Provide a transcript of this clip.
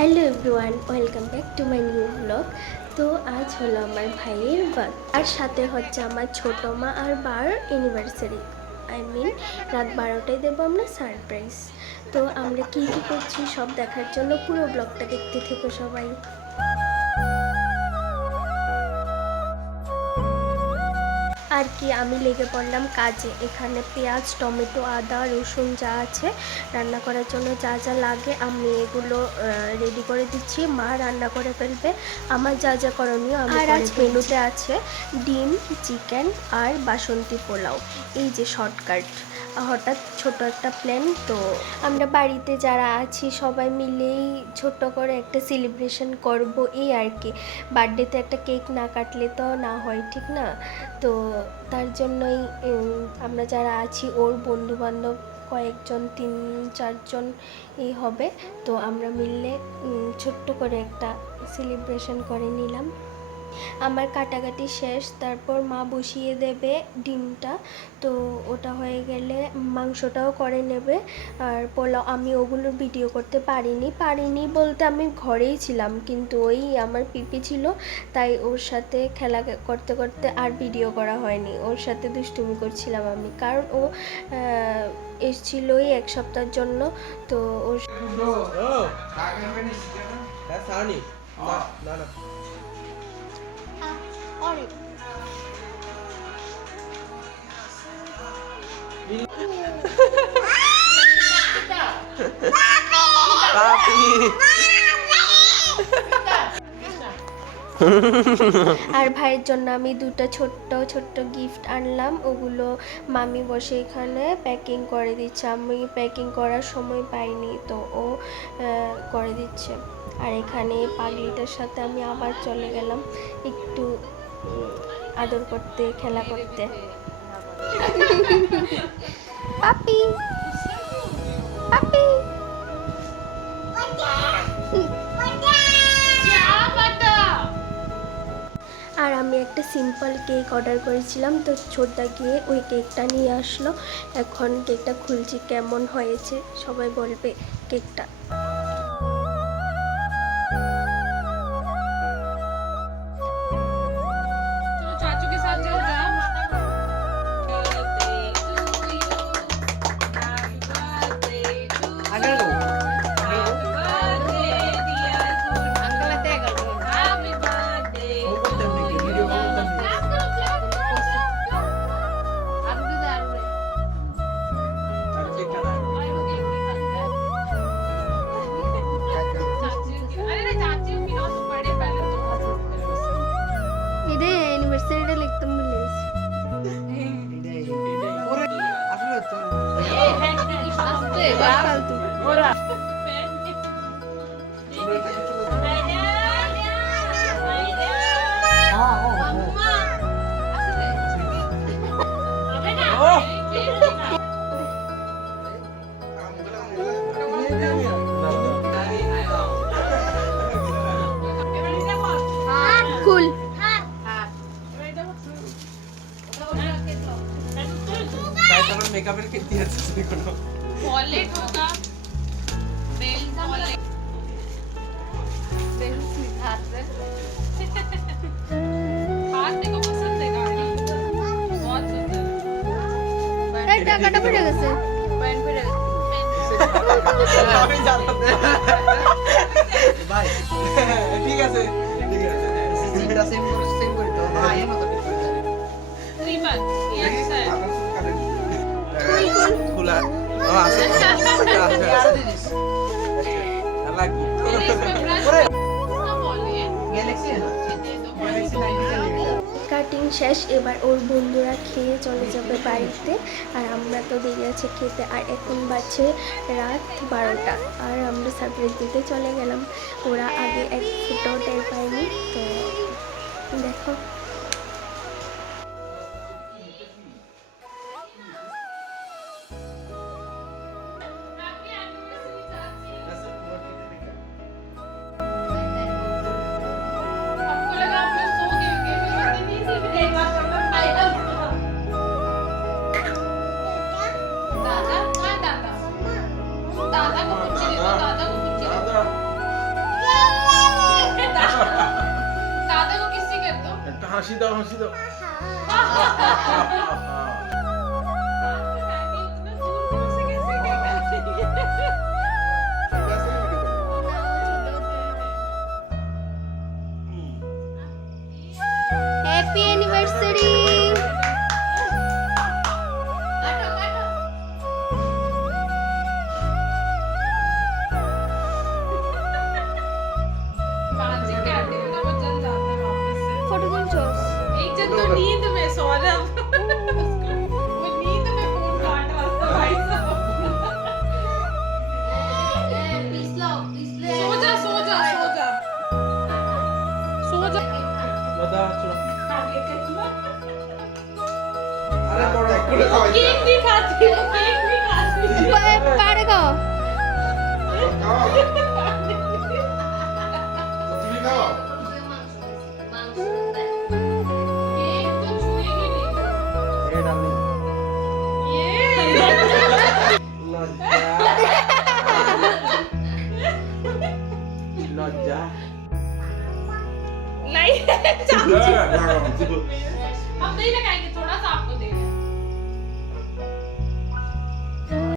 Hello everyone, welcome back to my new blog. তো আজ হলো আমার ভাইয়ের বার্থডে, আর সাথে হচ্ছে আমার ছোটো মা আর বার অ্যানিভার্সারি। রাত 12টায় দেবো আমরা সারপ্রাইজ। তো আমরা কী কী করছি সব দেখার জন্য পুরো ব্লগটা দেখতে থেকো সবাই। আর কি আমি লেগে পড়লাম কাজে। এখানে পেঁয়াজ, টমেটো, আদা, রসুন যা আছে রান্না করার জন্য যা যা লাগে আমি এগুলো রেডি করে দিচ্ছি। মা রান্না করে ফেলবে, আমার যা যা করণীয় আমি। আর আজ মেনুতে আছে ডিম, চিকেন আর বাসন্তী পোলাও। এই যে শর্টকাট, হঠাৎ ছোট একটা প্ল্যান। তো আমরা বাড়িতে যারা আছি সবাই মিলেই ছোট করে একটা সেলিব্রেশন করব, এই আর কি। বার্থডেতে একটা কেক না কাটলে তো না হয়, ঠিক না? তো তার জন্যই আমরা যারা আছি ওর বন্ধুবান্ধব কয়েকজন 3-4 জন এই হবে। তো আমরা মিললে ছোট্ট করে একটা সেলিব্রেশন করে নিলাম। আমার কাটাকাটি শেষ, তারপর মা বসিয়ে দেবে ডিমটা। তো ওটা হয়ে গেলে মাংসটাও করে নেবে। আর পোলাও আমি ওগুলোর ভিডিও করতে পারিনি বলতে আমি ঘরেই ছিলাম, কিন্তু ওই আমার পিপি ছিল, তাই ওর সাথে খেলা করতে করতে আর ভিডিও করা হয়নি। ওর সাথে দুষ্টুমি করছিলাম আমি, কারণ ও এসেছিলোই 1 সপ্তাহের জন্য। তো ওর আর ভাইয়ের জন্য আমি 2টা ছোট্ট গিফট আনলাম। ওগুলো মামি বসে এখানে প্যাকিং করে দিচ্ছে। আমি প্যাকিং করার সময় পাইনি, তো ও করে দিচ্ছে। আর এখানে পাগলিটার সাথে আমি আবার চলে গেলাম একটু আদর করতে, খেলা করতে। পাপি পাপি আর আমি একটা সিম্পল কেক অর্ডার করেছিলাম, তো ছোটদা গিয়ে ওই কেকটা নিয়ে আসলো। এখন কেকটা খুলছি, কেমন হয়েছে সবাই বলবে কেকটা। এনিভার্সারিটা লিখতাম ভুলে গেছি। কুল मेकअप कितनी अच्छी सी कोनो वॉलेट होगा बेल का वॉलेट बेल हाथ से हाथ देखो पसंद है गाड़ी बहुत सुंदर এই টাকাটা পড়ে গেছে। पैंट पे আমি জানতাম ভাই ঠিক আছে সিনটা সেম করে তো ভাই এর মত তুই বাদ ये अच्छा है খোলা আছে লাগি গ্যালাক্সি কাটিং শেষ, এবার ওর বন্ধুরা খেয়ে চলে যাবে বাড়িতে, আর আমরা তো দেরি আছে খেতে। আর এখন বাজছে রাত 12টা, আর আমরা সারপ্রাইজ দিতে চলে গেলাম। ওরা আগে এক ফুটাও টের পায়নি। তো দেখো हमको लगा आप लोग सो गए होंगे नहीं थी एक बात दादा दादा दादा को कुछ दे दो दादा को कुछ दे दो दादा को किसी कर दो একটা হাসি দাও হাসি দাও इतना दूर से कैसे হ্যাপি অ্যানিভার্সারি। बैठो बैठो पांच क्या दिन का बचन जाता है वापस से ফটো তুলছস? एक जन तो नींद में सो रहा वो नींद में फोन काट रहा था भाई साहब सो जा सो जा सो जा सो जा দাদা চলো আরে বড় করে খাওয়াই केक नहीं खाती वो केक नहीं खाती পারে গো। খাওয়া তুমি খাওয়া केक तो छुएगी नहीं এই ডার্লিং ये লজ্জা লজ্জা नहीं হ্যাঁ हम नहीं लगाएंगे थोड़ा सा आपको